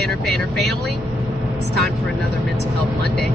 Vanner family. It's time for another Mental Health Monday.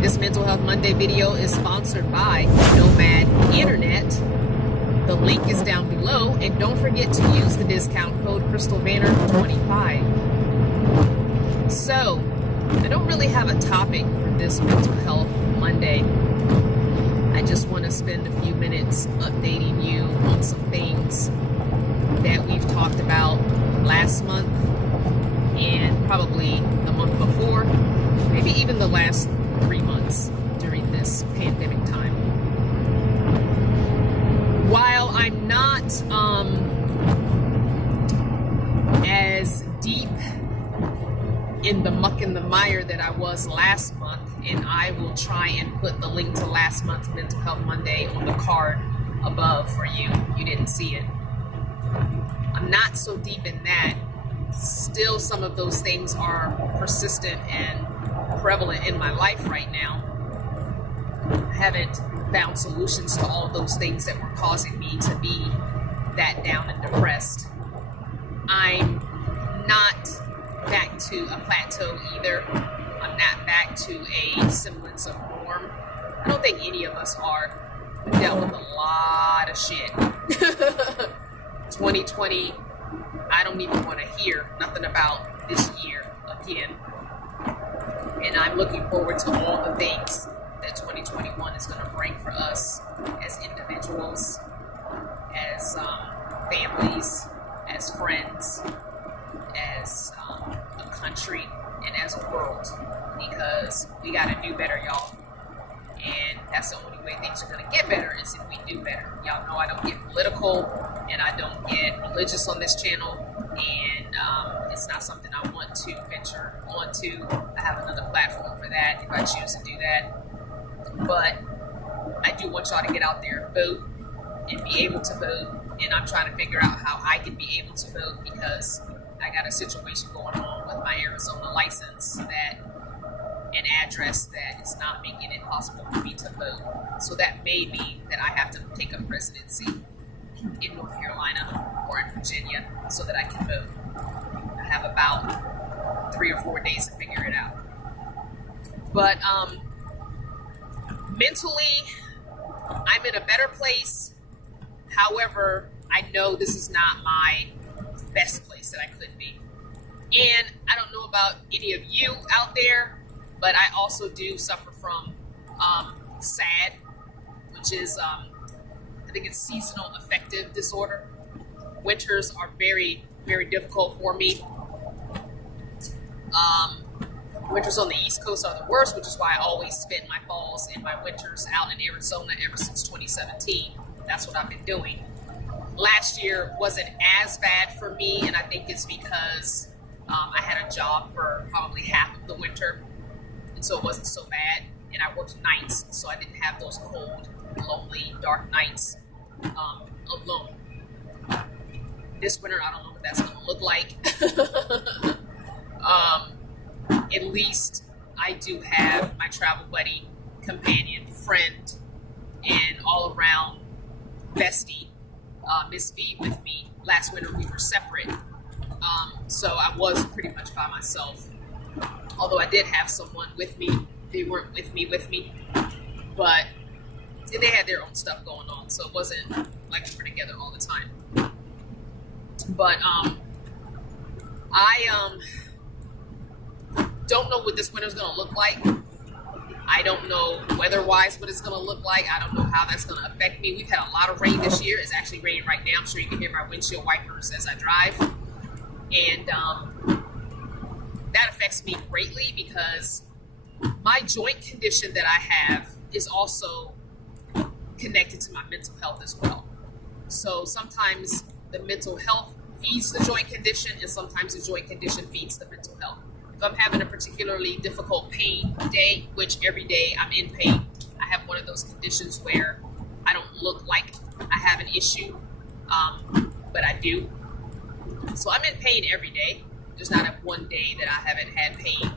This Mental Health Monday video is sponsored by Nomad Internet. The link is down below, and don't forget to use the discount code CrystalVanner25. So, I don't really have a topic for this Mental Health Monday. I just want to spend a few minutes updating you on some things that we've talked about last month and probably the month before, maybe even the last 3 months during this pandemic time. While I'm not as deep in the muck and the mire that I was last month, and I will try and put the link to last month's Mental Health Monday on the card above for you if you didn't see it. I'm not so deep in that. Still, some of those things are persistent and prevalent in my life right now. I haven't found solutions to all of those things that were causing me to be that down and depressed. I'm not back to a plateau either. I'm not back to a semblance of norm. I don't think any of us are. We've dealt with a lot of shit. 2020, I don't even want to hear nothing about this year again. And I'm looking forward to all the things that 2021 is going to bring for us as individuals, as families, as friends, as a country, and as a world, because we got to do better, y'all. And that's the only way things are going to get better is if we do better. Y'all know I don't get political and I don't get religious on this channel, and it's not something I want to venture onto. I have another platform for that if I choose to do that. But I do want y'all to get out there and vote and be able to vote. And I'm trying to figure out how I can be able to vote, because I got a situation going on with my Arizona license, that an address that is not making it possible for me to vote. So that may mean that I have to take a residency in North Carolina or in Virginia so that I can vote. I have about 3 or 4 days to figure it out. But mentally, I'm in a better place. However, I know this is not my best place that I could be. And I don't know about any of you out there, but I also do suffer from SAD, which is, I think it's seasonal affective disorder. Winters are very, very difficult for me. Winters on the East Coast are the worst, which is why I always spend my falls and my winters out in Arizona ever since 2017. That's what I've been doing. Last year wasn't as bad for me, and I think it's because I had a job for probably half of the winter, and so it wasn't so bad. And I worked nights, so I didn't have those cold, lonely, dark nights alone. This winter, I don't know what that's going to look like. At least I do have my travel buddy, companion, friend, and all around bestie, Miss V, with me. Last winter we were separate, so I was pretty much by myself. Although I did have someone with me, they weren't with me, but they had their own stuff going on, so it wasn't like we were together all the time. But I don't know what this winter's gonna look like. I don't know weather-wise what it's gonna look like. I don't know how that's gonna affect me. We've had a lot of rain this year. It's actually raining right now. I'm sure you can hear my windshield wipers as I drive. And that affects me greatly, because my joint condition that I have is also connected to my mental health as well. So sometimes the mental health feeds the joint condition, and sometimes the joint condition feeds the mental health. If I'm having a particularly difficult pain day, which every day I'm in pain, I have one of those conditions where I don't look like I have an issue, but I do. So I'm in pain every day. There's not one day that I haven't had pain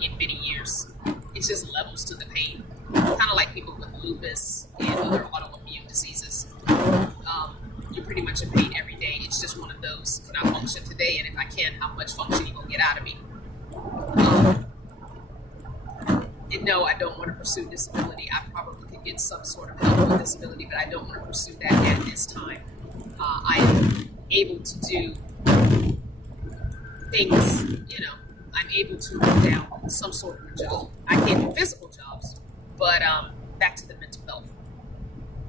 in many years. It's just levels to the pain. Kind of like people with lupus and other autoimmune diseases. disability, I probably could get some sort of help with disability, but I don't want to pursue that at this time. I am able to do things, I'm able to hold down some sort of a job. I can't do physical jobs, but back to the mental health.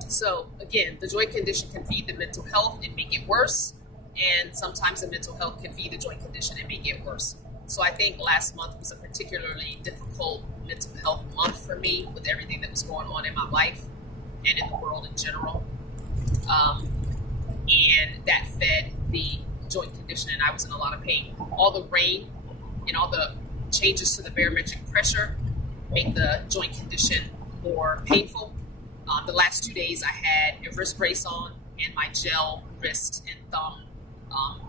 So again, the joint condition can feed the mental health and make it worse. And sometimes the mental health can feed the joint condition and make it worse. So I think last month was a particularly difficult mental health month for me with everything that was going on in my life and in the world in general. And that fed the joint condition, and I was in a lot of pain. All the rain and all the changes to the barometric pressure make the joint condition more painful. The last 2 days I had a wrist brace on and my gel wrist and thumb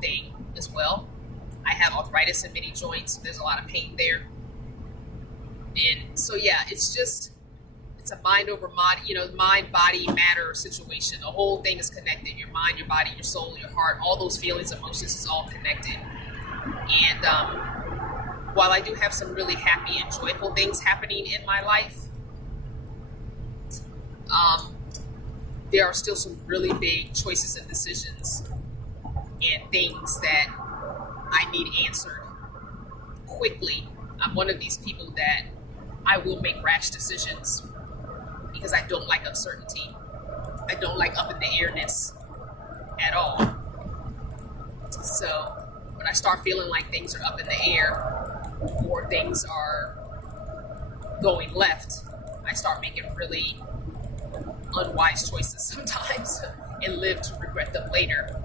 thing as well. I have arthritis in many joints. There's a lot of pain there. And so, yeah, it's a mind over body, mind, body, matter situation. The whole thing is connected. Your mind, your body, your soul, your heart, all those feelings, emotions is all connected. And while I do have some really happy and joyful things happening in my life, there are still some really big choices and decisions and things that I need answered quickly. I'm one of these people that I will make rash decisions because I don't like uncertainty. I don't like up in the airness at all. So when I start feeling like things are up in the air or things are going left, I start making really unwise choices sometimes and live to regret them later.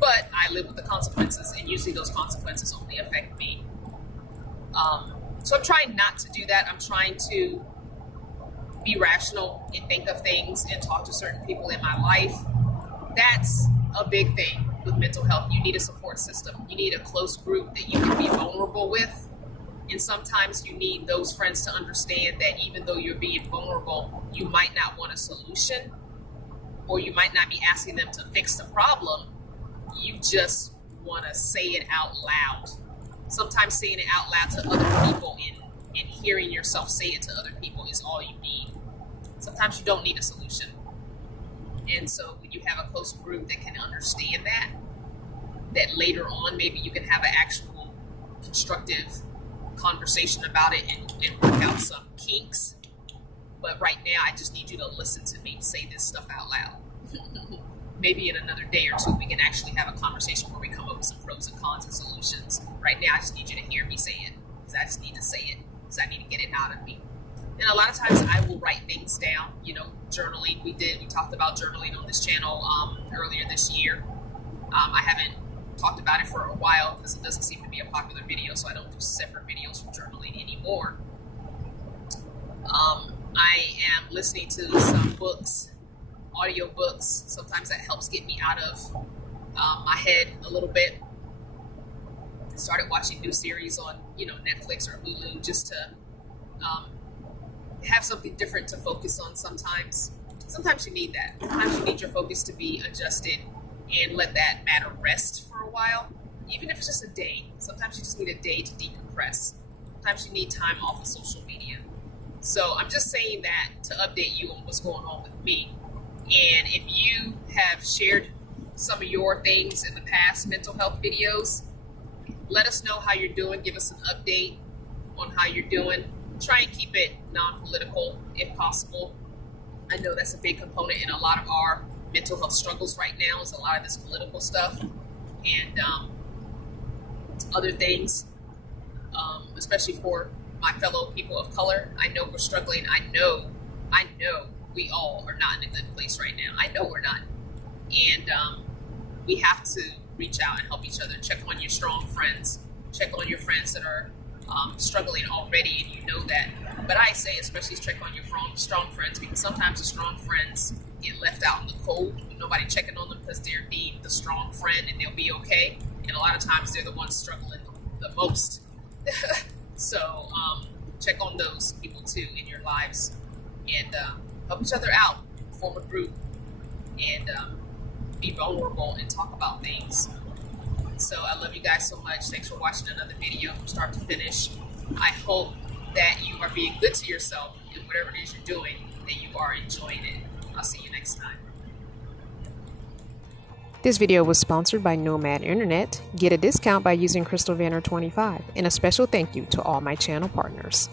But I live with the consequences, and usually those consequences only affect me. So I'm trying not to do that. I'm trying to be rational and think of things and talk to certain people in my life. That's a big thing with mental health. You need a support system. You need a close group that you can be vulnerable with. And sometimes you need those friends to understand that even though you're being vulnerable, you might not want a solution, or you might not be asking them to fix the problem. You just want to say it out loud. Sometimes saying it out loud to other people and hearing yourself say it to other people is all you need. Sometimes you don't need a solution. And so when you have a close group that can understand that later on maybe you can have an actual constructive conversation about it and work out some kinks. But right now I just need you to listen to me say this stuff out loud. Maybe in another day or two we can actually have a conversation where we come up with some pros and cons and solutions. Right now I just need you to hear me say it, because I just need to say it, because I need to get it out of me. And a lot of times I will write things down, journaling. We talked about journaling on this channel earlier this year. I haven't talked about it for a while because it doesn't seem to be a popular video, so I don't do separate videos from journaling anymore. I am listening to some books, audio books. Sometimes that helps get me out of my head a little bit. Started watching new series on Netflix or Hulu just to have something different to focus on. Sometimes you need that. Sometimes you need your focus to be adjusted and let that matter rest for a while, even if it's just a day. Sometimes you just need a day to decompress. Sometimes you need time off of social media. So I'm just saying that to update you on what's going on with me. And if you have shared some of your things in the past mental health videos, let us know how you're doing. Give us an update on how you're doing. Try and keep it non-political if possible. I know that's a big component in a lot of our mental health struggles right now, is a lot of this political stuff and other things, especially for my fellow people of color. I know we're struggling. I know we all are not in a good place right now. I know we're not. And we have to reach out and help each other. Check on your strong friends. Check on your friends that are struggling already, and you know that. But I say especially check on your strong friends, because sometimes the strong friends get left out in the cold with nobody checking on them because they're being the strong friend and they'll be okay. And a lot of times they're the ones struggling the most. So check on those people too in your lives, and help each other out, form a group, and be vulnerable and talk about things. So I love you guys so much. Thanks for watching another video from start to finish. I hope that you are being good to yourself in whatever it is you're doing, that you are enjoying it. I'll see you next time. This video was sponsored by Nomad Internet. Get a discount by using CrystalVanner 25, and a special thank you to all my channel partners.